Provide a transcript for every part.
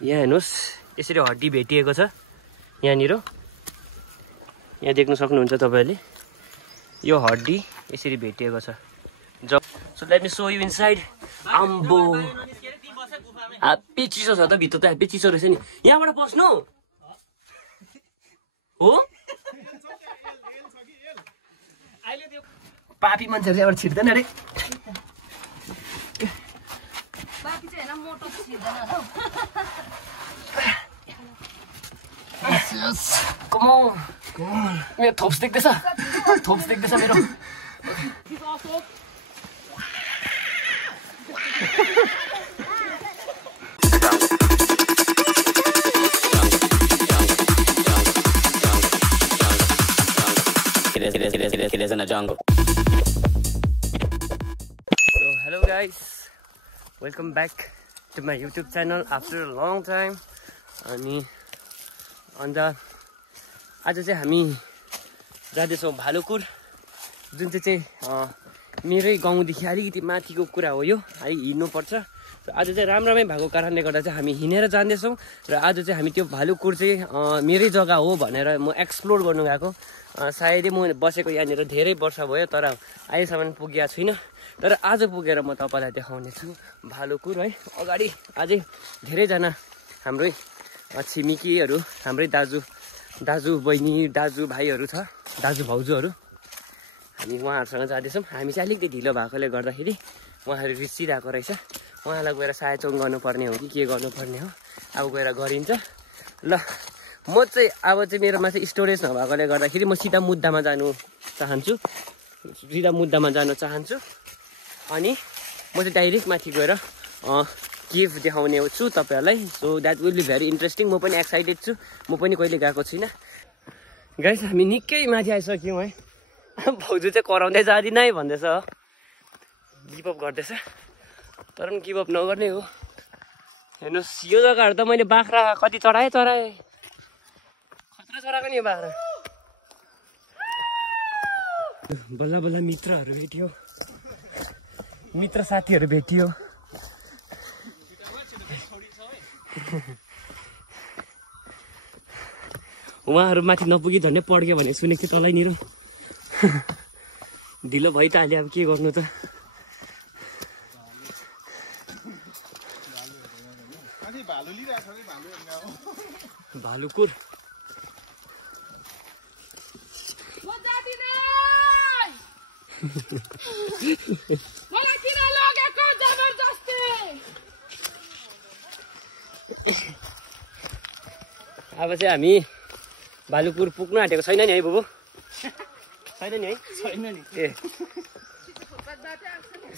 यहाँ हेर्नुहोस् यसरी हड्डी भेटिएको छ यहाँनिर। यहाँ देख्न सक्नुहुन्छ तपाईहरुले यो हड्डी यसरी भेटिएको छ। So let me show you inside. आम्बो हाप्पी चिसो छ त, भित्र त हाप्पी चिसो रहेछ नि। यहाँबाट पस्नु हो पापी मान्छेहरु यहाँबाट छिर्दैन अरे। बाकी चाहिँ हैन मोटो छिर्दैन हो। Come on. मेरो थोप्स देख्दैछ मेरो। It is in the jungle. So hello guys, welcome back to my YouTube channel after a long time. अनि अन्त आज चाहिँ हामी जाँदैछौँ भालुकुर, जुन चाहिँ मेरै गाउँदेखि अलिकति माथिको कुरा हो। यो है हिँड्नुपर्छ। र आज चाहिँ राम्रमै भएको कारणले गर्दा चाहिँ हामी हिँडेर जाँदैछौँ। र आज चाहिँ हामी त्यो भालुकुर चाहिँ मेरै जग्गा हो भनेर म एक्सप्लोर गर्नु गएको। सायदै म बसेको यहाँनिर धेरै वर्ष भयो, तर अहिलेसम्म पुगेको छुइनँ। तर आज पुगेर म तपाईँलाई देखाउने छु भालुकुर है। अगाडि अझै धेरैजना हाम्रै छिमेकीहरू, हाम्रै दाजु बहिनी, दाजु भाइहरू छ, दाजु भाउजूहरू। हामी उहाँहरूसँग जाँदैछौँ। हामी चाहिँ अलिकति ढिलो भएकोले गर्दाखेरि उहाँहरू रिसिरहेको रहेछ। उहाँलाई गएर सहायता गर्नुपर्ने हो कि के गर्नुपर्ने हो, अब गएर गरिन्छ। ल म चाहिँ अब चाहिँ मेरोमा चाहिँ स्टोरेज नभएकोले गर्दाखेरि म सिधा मुद्दामा जान चाहन्छु। अनि म चाहिँ डाइरेक्ट माथि गएर केभ देखाउने छु तपाईहरुलाई। So that will be very interesting. म पनि एक्साइटेड छु, म पनि कहिले गएको छुइनँ। गाइस हामी निकै माथि आइसक्यौँ है। भाउजू चाहिँ कराउँदै जाँदिन है भन्दैछ, गिभअप गर्दैछ। तर पनि गिभअप नगर्ने हो। हेर्नुहोस् यो जग्गाहरू त मैले बाख्रा कति चढाएँ, खतरा चढाएको नि यो बाख्रा। बल्ल बल्ल मित्रहरू भेटियो, मित्र साथीहरू भेटियो। उहाँहरू माथि नपुगी झन्डै पड्क्यो भने सुनेको थिएँ तलैनिर। ढिलो भइ त हाल्यो, अब के गर्नु त। भालुकुर अब चाहिँ हामी भालुकुर पुग्नु आँटेको छैन नि है बुबु? छैन नि है? छैन नि। ए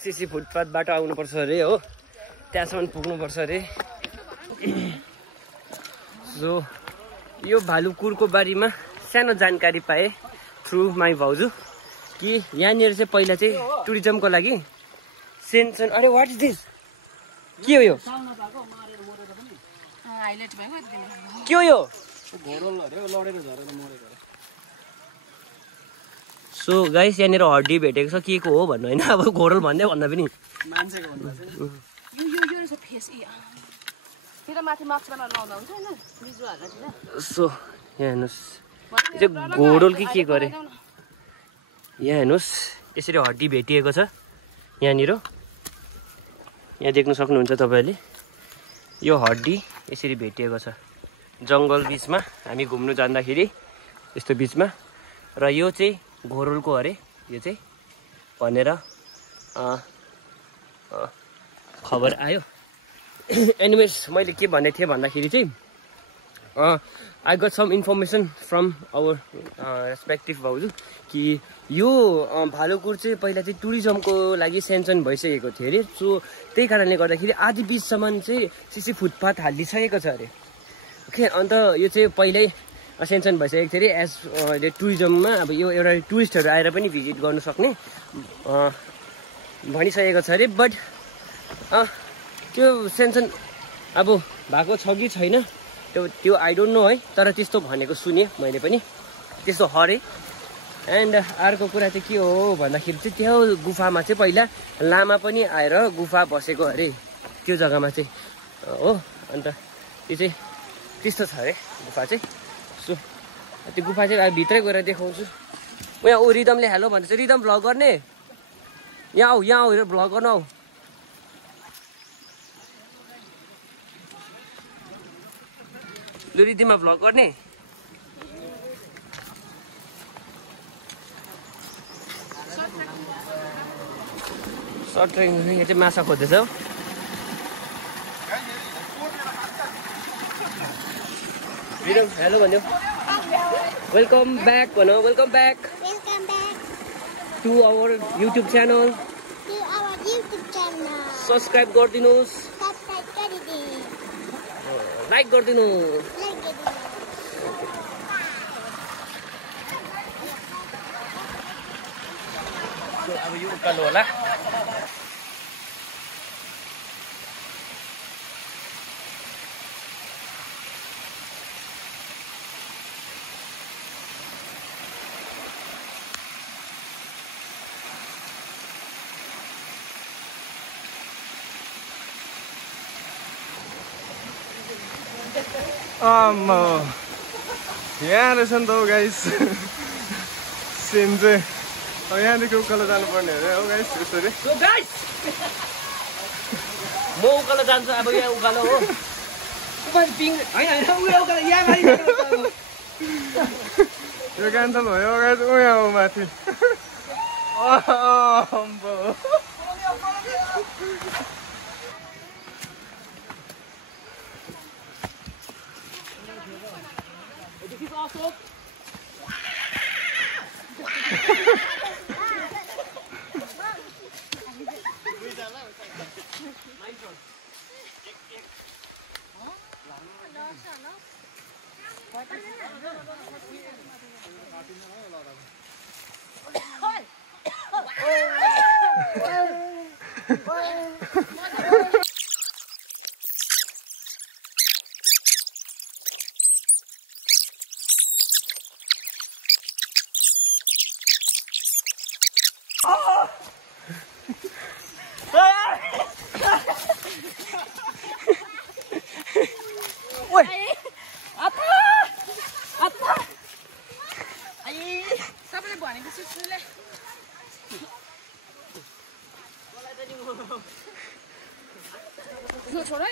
सिसी फुटपाथबाट आउनुपर्छ अरे हो, त्यहाँसम्म पुग्नुपर्छ अरे। सो यो भालुकुरको बारेमा सानो जानकारी पाएँ थ्रु माई भाउजू कि यहाँनिर चाहिँ पहिला चाहिँ टुरिज्मको लागि सेन्सन। अरे वाट इज दिस? के हो यो? के हो यो? सो गाइस यहाँनिर हड्डी भेटेको छ, के को हो भन्नु होइन। अब घोरल भन्दै भन्दा पनि सो यहाँ हेर्नुहोस् चाहिँ घोडोल कि के गरे। यहाँ हेर्नुहोस् यसरी हड्डी भेटिएको छ यहाँनिर। यहाँ देख्न सक्नुहुन्छ तपाईँहरूले, यो हड्डी यसरी भेटिएको छ जङ्गल बिचमा हामी घुम्नु जाँदाखेरि यस्तो बिचमा। र यो चाहिँ घोरलको अरे यो चाहिँ भनेर खबर आयो। एनिवेज मैले के भन्दै थिएँ भन्दाखेरि चाहिँ I got some information from our respective भाउजू कि यो भालुकुर चाहिँ पहिला चाहिँ टुरिज्मको लागि सेन्सन भइसकेको थियो अरे। सो त्यही कारणले गर्दाखेरि आधी बिचसम्म चाहिँ सिसी फुटपाथ हालिसकेको छ अरे। ओके, अन्त यो चाहिँ पहिल्यै सेन्सन भइसकेको थियो अरे एज टुरिज्ममा। अब यो एउटा टुरिस्टहरू आएर पनि भिजिट गर्नु सक्ने भनिसकेको छ अरे। बट त्यो सेन्सन अब भएको छ कि छैन त्यो आई डोन्ट नो है। तर त्यस्तो भनेको सुने मैले पनि, त्यस्तो हरे। एन्ड अर्को कुरा चाहिँ के हो भन्दाखेरि चाहिँ त्यो गुफामा चाहिँ पहिला लामा पनि आएर गुफा बसेको अरे त्यो जग्गामा चाहिँ हो। अन्त यो चाहिँ त्यस्तो छ अरे गुफा चाहिँ। सो त्यो गुफा चाहिँ अब भित्रै गएर देखाउँछु। यहाँ ऊ रिदमले हेलो भन्छ। रिदम भ्लग गर्ने यहाँ आऊ हेर भ्लग गर्नु आऊ। लु रिदममा भ्लग गर्ने। सर्ट ट्रेकिङ यहाँ चाहिँ माछा खोज्दैछ। रिदम हेलो भन्यो। वेलकम ब्याक भनौ। Welcome back to our YouTube channel. Subscribe गरिदिनुहोस्, लाइक गरिदिनु। अब यो उकालो होला। यहाँ रहेछ नि त हौ गाइस सिन चाहिँ। अब यहाँदेखि उकालो जानुपर्ने अरे हौ गाइस यसरी। म उकालो जान्छु अब। यहाँ उकालो हो यो क्यान्सल भयो गाइस। उहाँ हो माथि।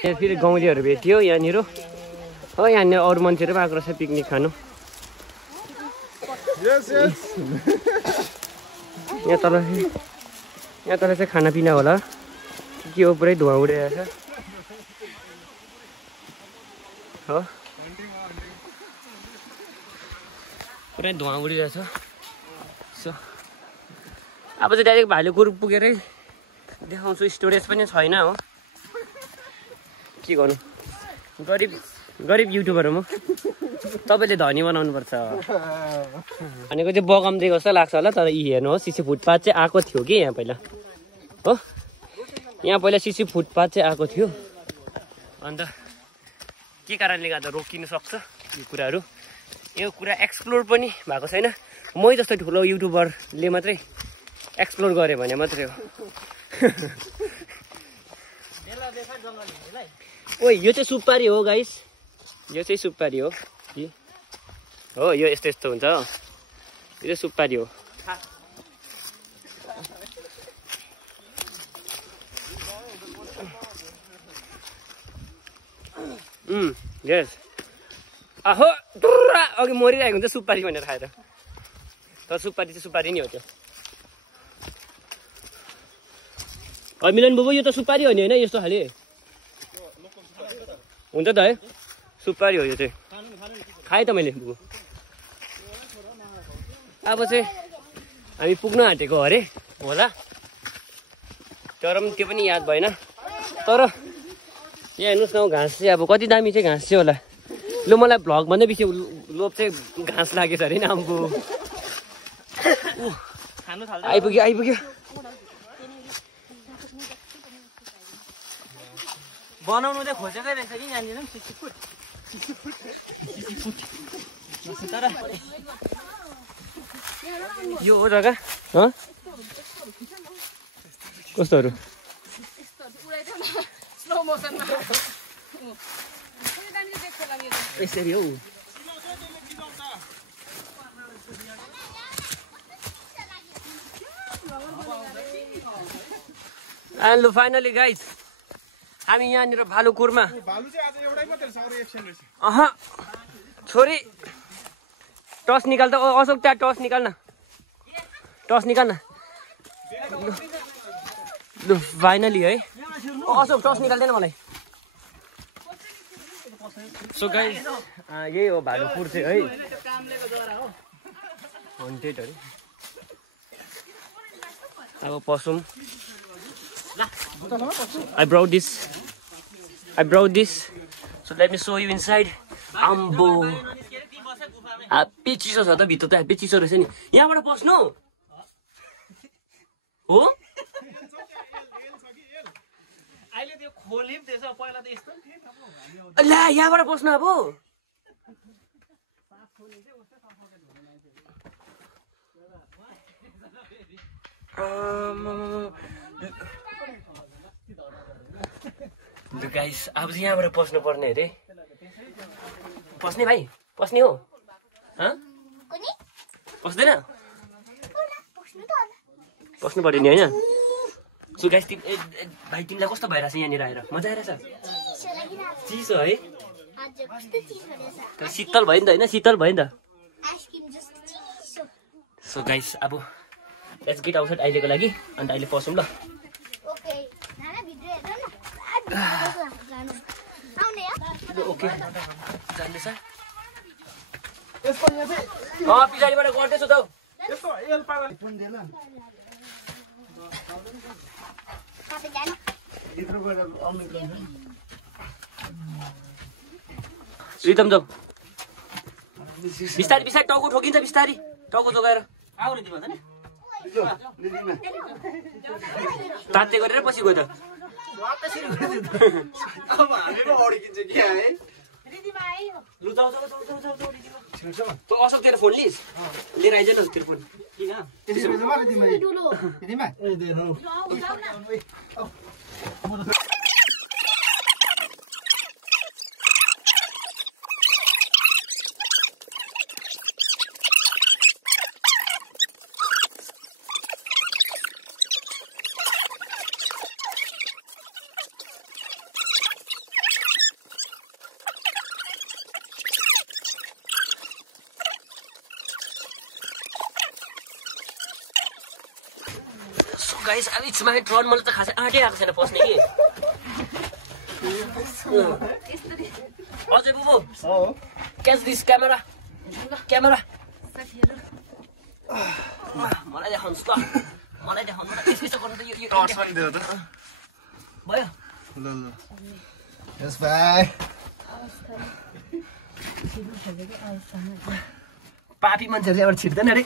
यहाँ फेरि गाउँलेहरू भेटियो यहाँनिर हो। यहाँनिर अरू मान्छेहरू पनि आएको रहेछ पिकनिक खानु। यहाँ तल चाहिँ खानापिना होला के हो। पुरै धुवा उडिरहेछ हो। पुरै धुवा उडिरहेछ। सो अब चाहिँ डाइरेक्ट भालुकुर पुगेरै देखाउँछु। स्टोरेज पनि छैन हो। के गर्नु, गरिब युट्युबर हो म। तपाईँले धनी बनाउनुपर्छ भनेको चाहिँ बगाउँदै जस्तो लाग्छ होला। तर यी हेर्नुहोस् सिसी फुटपाथ चाहिँ आएको थियो कि यहाँ पहिला हो। यहाँ पहिला सिसी फुटपाथ चाहिँ आएको थियो। अन्त के कारणले गर्दा रोकिनु सक्छ यो कुराहरू। यो कुरा एक्सप्लोर पनि भएको छैन। मै जस्तो ठुलो युट्युबरले मात्रै एक्सप्लोर गरे भने मात्रै हो। ओइ यो चाहिँ सुपारी हो गाइस। यो चाहिँ सुपारी हो हो। यो यस्तो यस्तो हुन्छ हो। यो चाहिँ सुपारी हो। यस आहो अघि मरिरहेको हुन्छ सुपारी भनेर खाएर। तर सुपारी चाहिँ सुपारी नै हो त्यो। मिलन बुबु यो त सुपारी हो नि होइन? यस्तो खाले हुन्छ त है। सुपारी हो यो चाहिँ। खाएँ त मैले बुबु। अब चाहिँ हामी पुग्न आँटेको अरे होला। तर पनि त्यो पनि याद भएन। तर यहाँ हेर्नुहोस् न घाँस चाहिँ अब कति दामी चाहिँ घाँस चाहिँ होला। लु मलाई भ्लग भन्दै पछि लोभ चाहिँ घाँस लागेछ अरे नि आम्बो। आइपुग्यो बनाउनु चाहिँ खोजेकै रहेछ कि यहाँनिर पनि 60 फुट। तर यो हो जग्गा कस्तोहरू यसरी हौ And finally guys, हामी यहाँनिर भालुकुरमा छोरी टस निकाल त अशोक त्यहाँ टस निकाल्न लु फाइनली है अशोक टस निकाल्दैन मलाई सो गाइस यही हो भालुपुर चाहिँ है हन्टेड अरे अब पसौँ I brought this so let me show you inside ambo happy चिसो छ त भित्र त happy चिसो रहेछ नि यहाँबाट पस्नु हो अहिले त्यो खोलिम त्यसो पहिला त यस्तो थियो ला यहाँबाट पस्नु अब गाइस अब चाहिँ यहाँबाट पस्नु पर्ने अरे पस्ने भाइ पस्ने हो पस्दैन पस्नु पर्यो नि होइन सो गाइस भाइ तिमीलाई कस्तो भइरहेछ यहाँनिर आएर मजा आइरहेछ चिसो है शीतल भयो नि त होइन शीतल भयो नि त सो गाइस अब लेट्स गेट आउटसाइड अहिलेको लागि अन्त अहिले पसौँ ल ओके जान्दैछ पछाडिबाट गर्दैछु त रिदम जाऊ बिस्तारी बिस्तारी टाउको ठोकिन्छ बिस्तारी टाउको जोगाएर ताते गरेर पछि गयो त अब हामी पो अड्किन्छ के है लु जाऊ तँ अशोक तेरो फोन लिस लिएर आइज न तेरो फोन किन गाइस अब इट्स माई टर्न मलाई त खासै आँटै आएको छैन पस्ने कि अजय बुबु क्याच दिस क्यामेरा मलाई देखाउनुहोस् ल मलाई देखाउनु यसो गर्नु त यो टर्च पनि दियो त भयो ल यस भाइ पापी मान्छेहरु चाहिँ एउटा छिर्दैन अरे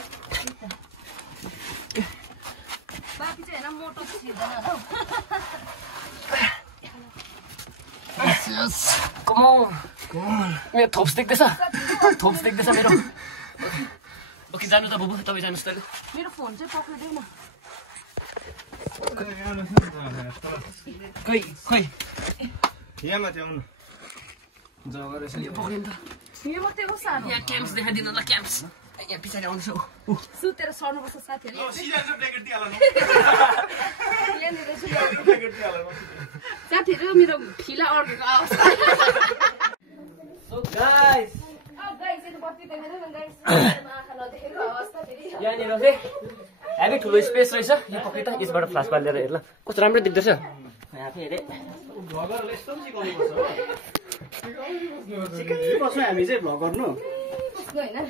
बाकी चाहिँ हैन मोटो छिर्दैन हो Yes. Come on. मेरो थोप्स देख्दैछ मेरो ओके जानु त बुबु तपाईँ जानुहोस् त मेरो फोन चाहिँ पक्रिदैन खै यहाँ माथि आउनु जग्गा रहेछ यो पक्रिनु त यो मात्रै हो सानो यहाँ क्याम्प्स देखाइदिनु ल क्याम्प्स यहाँ पछाडि आउँछु सुतेर सर्नुपर्छ साथीहरु साथीहरु मेरो फिला अड्केको अवस्था सो गाइस यो बत्ती देखेन न गाइस आँखा नदेखेको अवस्था फेरि यहाँनिर चाहिँ हेभी ठुलो स्पेस रहेछ यो पक्रि त यसबाट फ्लास बालेर हेर्ला कस्तो राम्रो देख्दैछ यहाँ पनि हेरे भ्लगरले यस्तो सिकाउनुपर्छ हो सिकाउनुपर्छ हामी चाहिँ भ्लग गर्नु हैन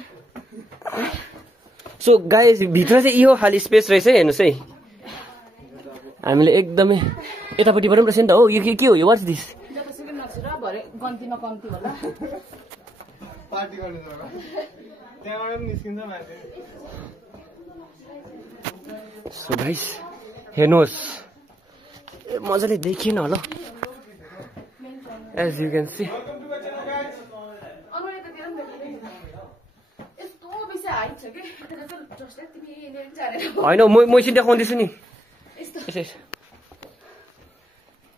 सो गाइस भित्र चाहिँ यो खाली स्पेस रहेछ हेर्नुहोस् है हामीले एकदमै यतापट्टिबाट पनि रहेछ नि त हो यो के हो यो वाट्स दिस जतासुकै नछिर भरे गन्तीमा कम्ती होला पार्टी गर्ने जग्गा त्यहाँबाट पनि निस्किन्छ मान्छे सो गाइस हेर्नुहोस् मजाले देखिएन होला एज यु क्यान सी होइन म एकछिन देखाउँदैछु नि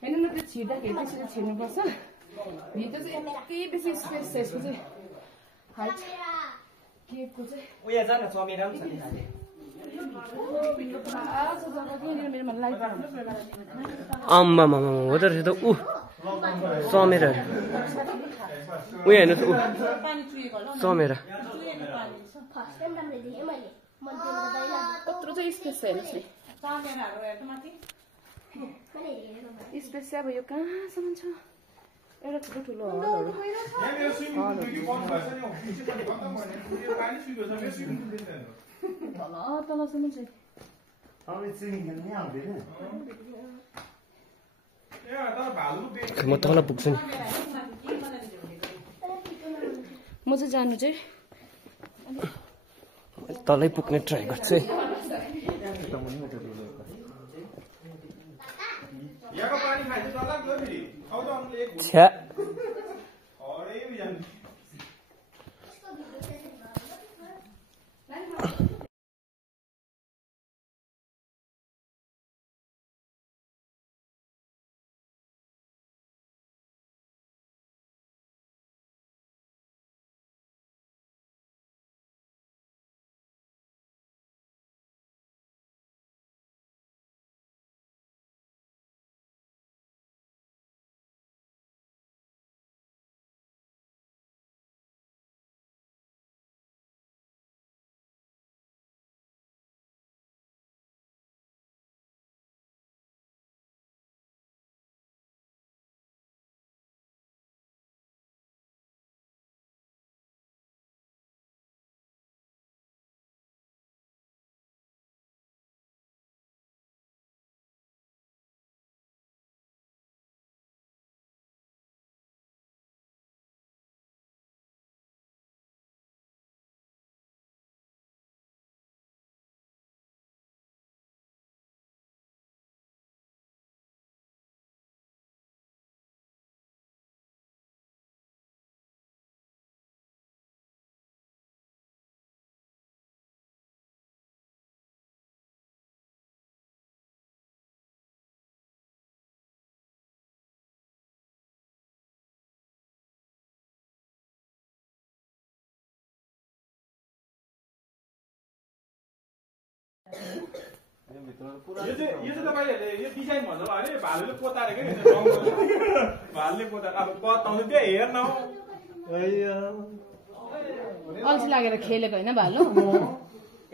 हेर्नु न त्यो छिर्दाखेरि त्यसरी छिर्नुपर्छ भित्र चाहिँ यति बेसी स्पेस छ यसको चाहिँ हाइट केकको चाहिँ उयो जान चमेरा पनि छ नि भित्र पुरा छ जग्गा कि मेरोमा लाइट आम्मा मामा हो त रहेछ त ऊ चमेरा ऊ हेर्नुहोस् ऊ चमेरा कत्रो चाहिँ स्पेस छ हेर्नुहोस् नि स्पेस चाहिँ अब यो कहाँसम्म छ एउटा ठुलो ठुलो हलहरू तलसम्म चाहिँ म तल पुग्छु नि म चाहिँ जानु चाहिँ तलै पुग्ने ट्राई गर्छु है छ्या यो चाहिँ तपाईले यो डिजाइन भन्नु अरे भालुले पोतारे के भालुले पोता अब पताउँछ त्यो हेर्न अल्छी लागेर खेलेको होइन भालु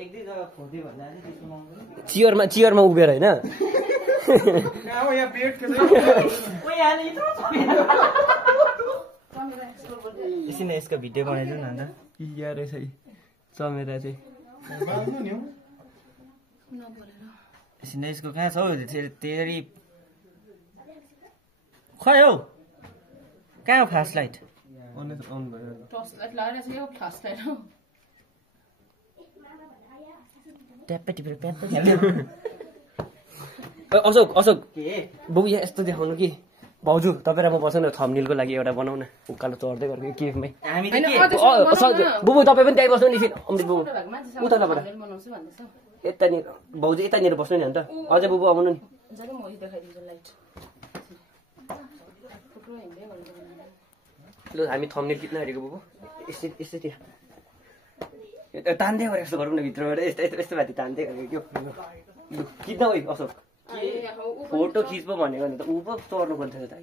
एक दुई जग्गा खोज्दै भन्दा नि त्यसको चियरमा चियरमा उभिएर होइन यहाँ बेड एकछिन यसको भिडियो बनाइदिनु न अन्त या रहेछ चमेरा चाहिँ एकछिन यसको कहाँ छ हौ तेरी खै हौ कहाँ हो फ्ल्यास लाइट टर्च लाइट लगाएर चाहिँ यो फ्ल्यास लाइट हो ट्याप्पै टिपेर ट्याप्पै अशोक अशोक के बाबु यहाँ यस्तो देखाउनु कि भाउजू तपाईँ र म बस्नु न थम्बनेलको लागि एउटा बनाऊ न उकालो चढ्दै गरेको केफमै हामी त के बुबु तपाईँ पनि त्यहीँ बस्नु नि फेरि अमृत बुबु उताबाट बनाउँछु भन्दैछ यतानिर भाउजू यतानिर बस्नु नि अन्त अझै बुबु आउनु नि जब म देखाइदिन्छु लाइट फुट्रो हिँड्दै गरेको ल हामी थम्बनेल कित्न हालेको बुबु यस्तै तान्दै गरेको जस्तो गरौँ न भित्रबाट यस्तो यस्तो यस्तो माथि तान्दै गरेको क्या लु कित्न हो अशोक फोटो खिच पो भनेको नि त ऊ पो चढ्नु पर्छ त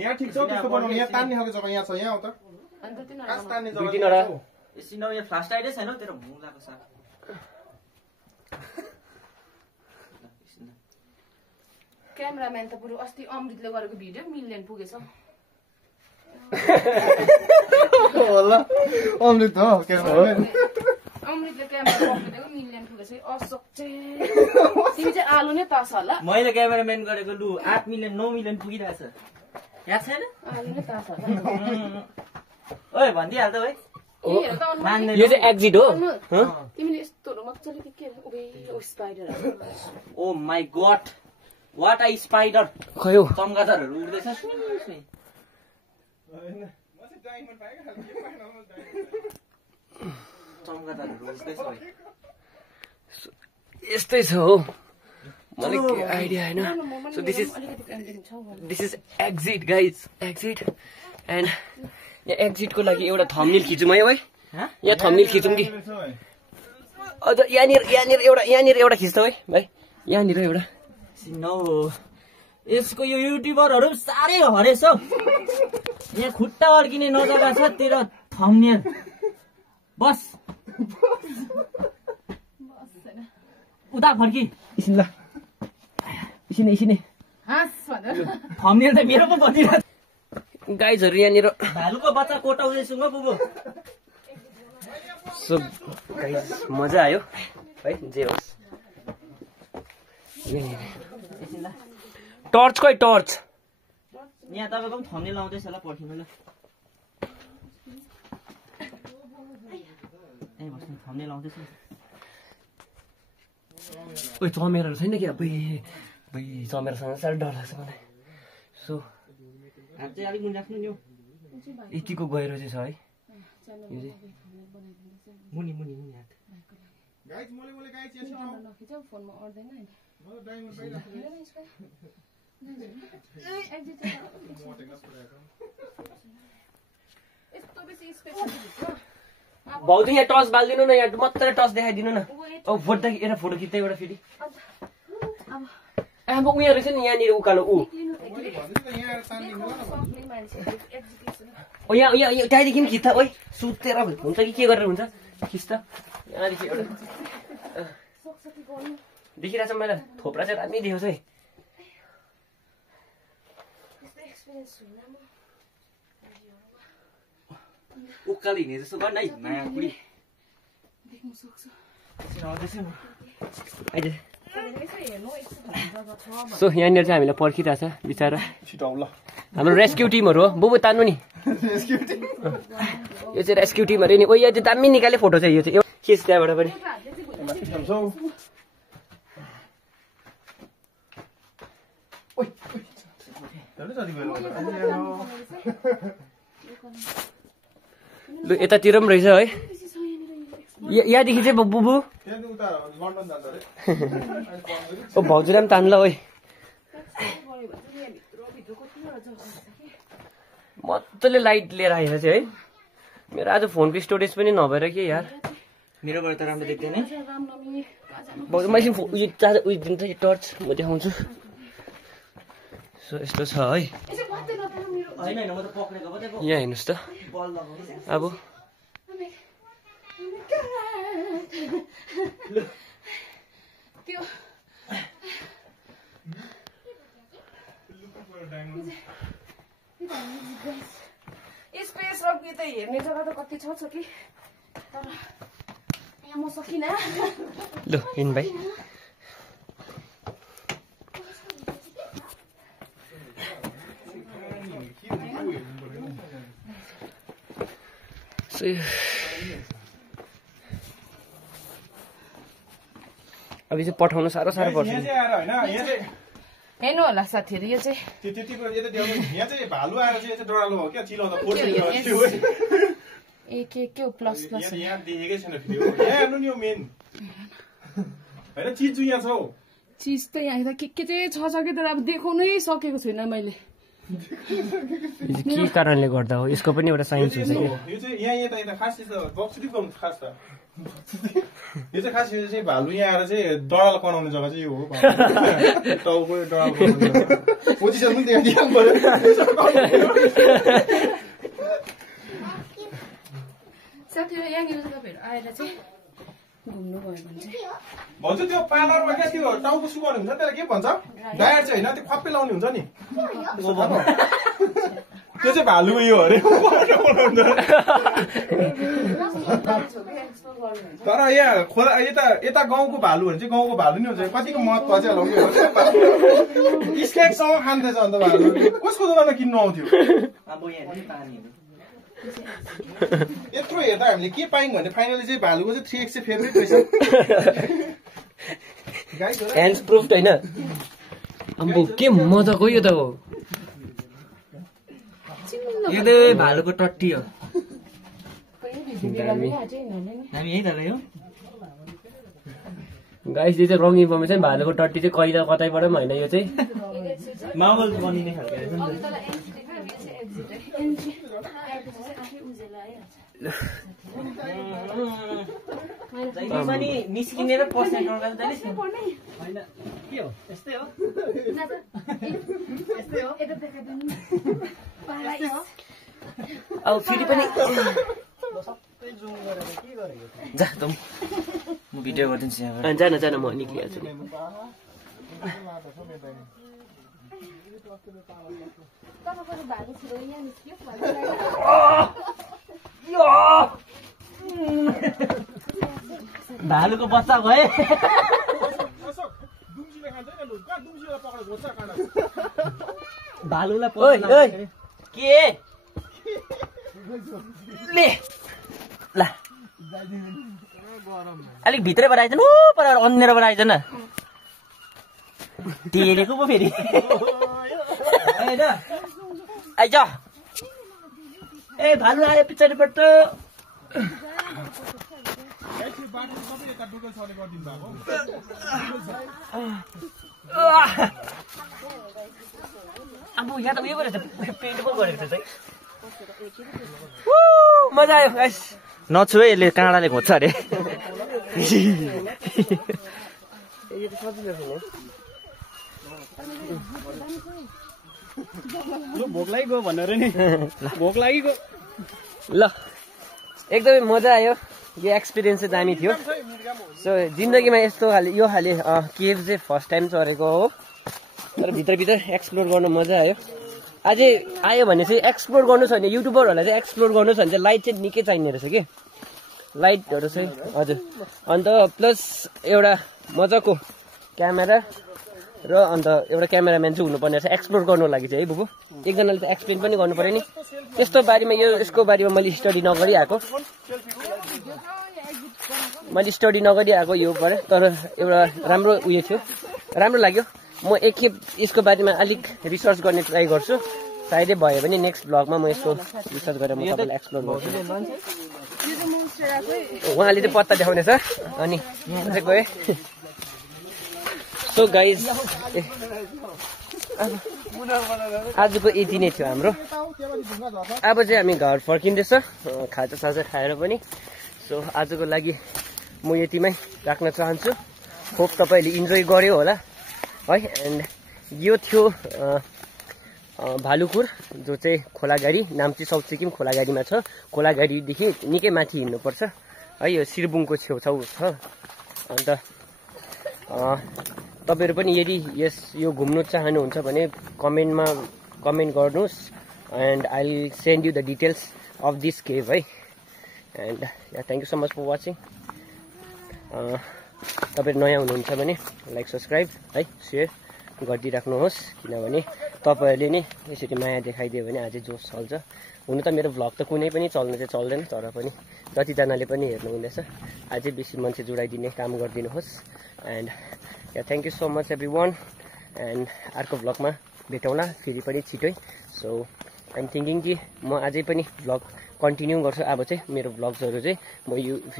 यहाँ ठिक छ त्यस्तो बनाउनु यहाँ तान्ने खालको जग्गा यहाँ छ यहाँ हो त अन्त कास तान्ने दुई जग्गा तिनवटा एकछिन यहाँ फ्ल्यास लाइटै छैन हौ तेरो मुलाको साथ क्यामेराम्यान त पुरो अस्ति अमृतले गरेको भिडियो मिलियन पुगेछ होला अमृत हो क्यामेराम्यान अमृतले क्यामेरा पक्रिदिएको मिलियन पुगेछ अशोक चाहिँ तिमी चाहिँ आलु नै तास होला मैले क्यामेराम्यान गरेको लु 8 मिलियन 9 मिलियन पुगिरहेछ याद छैन आलु नै तास होला ओए भनिदिइहाल त भाइ यो चाहिँ एक्जिट हो तिमीले यस्तोहरू मजाले के उभे spider oh my god what I spider खै हो चम्गादरहरू उड्दैछ चम्गादरहरू उड्दैछ भाइ यस्तै छ हो मलाई के आइडिया हैन so this is exit guys exit and यहाँ एक्जिटको लागि एउटा थम्बनेल खिचौँ है भाइ यहाँ थम्बनेल खिचौँ कि अझ यहाँनिर एउटा खिच्छ है भाइ यहाँनिर एउटा यसको यो युट्युबरहरु साह्रै हरेछ हौ यहाँ खुट्टा अड्किने नजग्गा छ तेरो थम्बनेल बस उता फर्की इसिन ल इसिन थम्बनेल त मेरो पो बनिरहेछ गाइजहरु यहाँनिर भालुको बच्चा कोटाउँदैछु म बुबु सो गाइज मजा आयो है जे होस् टर्च खै टर्च यहाँ तपाईको पनि थम्बनेल आउँदैछ ल पर्खिनु ल ए बस्नु थम्बनेल आउँदैछ ओइ चमेराहरू छैन कि अबै चमेरासँग साह्रै डर लाग्छ मलाई सो हात चाहिँ अलिक मुनि राख्नु नि हौ यतिको गहिरो चाहिँ छ है मुनि मुनि मुनि हात गाइस मोले गाइस नखिचाउ फोनमा अड्दैन हैन म डायमन्ड पाइराख्छु यस्तो बेसी स्पेस भाउजू यहाँ टर्च बालिदिनु न यहाँ मात्रै टर्च देखाइदिनु न औ फोटो खिच्दै एउटा फेरि अब उयो रहेछ नि यहाँनिर उकालो ऊ यहाँ त्यहाँदेखि पनि खिच्छ ओइ सुतेर हुन्छ कि के गरेर हुन्छ खिच्छ यहाँदेखि एउटा देखिरहेछ मैले थोप्रा चाहिँ दामी देखाउँछ है उकालो हिँड्ने जस्तो गर्न है माया कुडी सो यहाँनिर चाहिँ हामीलाई पर्खिरहेछ बिचरा छिटो ल हाम्रो रेस्क्यु टिमहरू हो बुबु तान्नु नि यो चाहिँ रेस्क्यु टिमहरू नि ओ यो चाहिँ दामी निकाले फोटो चाहिँ यो चाहिँ खिच त्यहाँबाट पनि लु यतातिर पनि रहेछ है यहाँदेखि चाहिँ बुबु ओ भाउजूलाई पनि तान्ला ओइ मजाले लाइट लिएर आएर चाहिँ है मेरो आज फोनको स्टोरेज पनि नभएर के यार मेरोबाट त राम्रो देख्दैन भाउजू मैले उयो चार्जर उयो दिन्छ टर्च म देखाउँछु सो यस्तो छ है होइन होइन म त पक्रेको पो त्यही यहाँ हेर्नुहोस् त बल लगाउँदै अब त्यो स्पेस र के त हेर्ने जग्गा त कति छ कि तर यहाँ म सकिनँ लु इन भाइ अब चाहिँ पठाउनु साह्रो साह्रो पर्छ हेर्नु होला साथीहरू यो चाहिँ त्यतिको यहाँ चाहिँ भालु आएर चाहिँ डरालो हो क्या चिलाउँदा के प्लस प्लस यहाँ देखेकै छैन फेरि यहाँ हेर्नु नि यो मेन होइन चिज यहाँ छ चिज त यहाँ के चाहिँ छ कि तर अब देखाउनै सकेको छुइनँ मैले के कारणले गर्दा हो यसको पनि एउटा साइन्स हुन्छ कि यो चाहिँ यहाँ यता खास बक्सुदी गर्नु खास छ यो चाहिँ खास यो चाहिँ भालु यहाँ आएर चाहिँ डडाल बनाउने जग्गा चाहिँ यो हो टाउको डडाल पोजिसन पनि देखाइदिनु पर्यो साथीहरू यहाँनिर तपाईँहरू आएर चाहिँ घुम्नु भयो भने चाहिँ भन्छ त्यो पार्लरमा क्या त्यो टाउको सुकाउने हुन्छ त्यसलाई के भन्छ डायर चाहिँ होइन त्यो खप्पै लाउने हुन्छ नि त्यो चाहिँ भालु यो अरे तर यहाँ खोला यता गाउँको भालु भने चाहिँ गाउँको भालु नि हुन्छ कतिको महत्व चाहिँ होला स्केकसँग खाँदैछ अन्त भालु कसको दोकानमा किन्नु आउँथ्यो यत्रो हेर्दा हामीले के पायौँ भने फाइनली चाहिँ भालुको चाहिँ 3x चाहिँ फेभरेट रहेछ ह्यान्ड्स प्रुफ होइन अम्बो के मजाको यो त हो यो त भालुको टट्टी हो हामी यही त हो गाइस यो चाहिँ रङ इन्फर्मेसन भालुको टट्टी चाहिँ कहिले कतैबाट पनि होइन यो चाहिँ मावल बनिने खालको रहेछ नि अघि तल एन्ट्री भयो यो चाहिँ एक्जिट है एन्ट्री आफै उजेलो आइहाल्छ जहिले पनि निस्किने र पस्ने टर्का जहिले होइन के हो यस्तै हो यस्तै हो यता देखाइदिनु अब फेरि पनि सबै जुम गरेर के गरेको जा त म भिडियो गरिदिन्छु यहाँबाट जान जान म निक्लिहाल्छु तपाईँको भालु छिरो यहाँ निस्क्यो भालुको बच्चा भए भालुलाई ओइ ओइ के ले ल अलिक भित्रैबाट आइज न पर अन्धेरबाट आइज न टेरेको पो फेरि आइज ए भालु आयो पछाडिबाट अब यहाँ त उयो गरेछ पेन्ट पो गरेको छ मजा आयो गाइस नछु है यसले काँडाले घोच्छ अरे भोक लागेको भनेर नि भोक लागेको ल एकदमै मजा आयो यो एक्सपिरियन्स चाहिँ दामी थियो सो जिन्दगीमा यस्तो खाले यो खाले केभ चाहिँ फर्स्ट टाइम चढेको हो तर भित्रभित्र एक्सप्लोर गर्नु मजा आयो अझै आयो भने चाहिँ एक्सप्लोर गर्नु छ भने युट्युबरहरूलाई चाहिँ एक्सप्लोर गर्नु छ भने चाहिँ लाइट चाहिँ निकै चाहिने रहेछ कि लाइटहरू चाहिँ हजुर अन्त प्लस एउटा मजाको क्यामेरा र अन्त एउटा क्यामेराम्यान चाहिँ हुनुपर्ने रहेछ एक्सप्लोर गर्नु लागि चाहिँ है बुबु एकजनाले त एक्सप्लेन पनि गर्नु पऱ्यो नि त्यस्तो बारेमा यसको बारेमा मैले स्टडी नगरी आएको यो पऱ्यो तर एउटा राम्रो उयो थियो राम्रो लाग्यो म एकखेप यसको बारेमा अलिक रिसर्च गर्ने ट्राई गर्छु सायदै भयो भने नेक्स्ट ब्लगमा म यसको रिसर्च गरेर म तपाईँलाई एक्सप्लोर गर्छु उहाँले चाहिँ पत्ता देखाउनेछ अनि चाहिँ गएँ सो गाइज आजको यति नै थियो हाम्रो अब चाहिँ हामी घर फर्किँदैछ खाजासाजा खाएर पनि सो आजको लागि म यतिमै राख्न चाहन्छु होप तपाईँहरूले इन्जोय गर्यो होला है एन्ड यो थियो भालुकुर जो चाहिँ खोलागाडी नाम्ची साउथ सिक्किम खोलागाडीमा छ खोलागाडीदेखि निकै माथि हिँड्नुपर्छ है यो सिरबुङको छेउछाउ छ अन्त तपाईँहरू पनि यदि यो घुम्नु चाहनुहुन्छ भने कमेन्ट गर्नुहोस् and I will send you the details of this cave है and thank you so much for watching तपाईँहरू नयाँ हुनुहुन्छ भने लाइक सब्सक्राइब है सेयर गरिदिइराख्नुहोस् किनभने तपाईँहरूले नै यसरी माया देखाइदियो भने अझै जोस चल्छ हुनु त मेरो भ्लग त कुनै पनि चल्नु चाहिँ चल्दैन तर पनि जतिजनाले पनि हेर्नुहुँदैछ अझै बेसी मान्छे जोडाइदिने काम गरिदिनुहोस् and thank you so much every one and अर्को भ्लगमा भेटौँला फेरि पनि छिटै सो आइएम थिङ्किङ कि म अझै पनि भ्लग कन्टिन्यू गर्छु अब चाहिँ मेरो भ्लग्सहरू चाहिँ म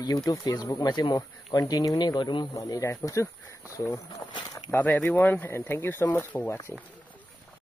युट्युब फेसबुकमा चाहिँ म कन्टिन्यू नै गरौँ भनिरहेको छु so bye bye everyone and thank you so much for watching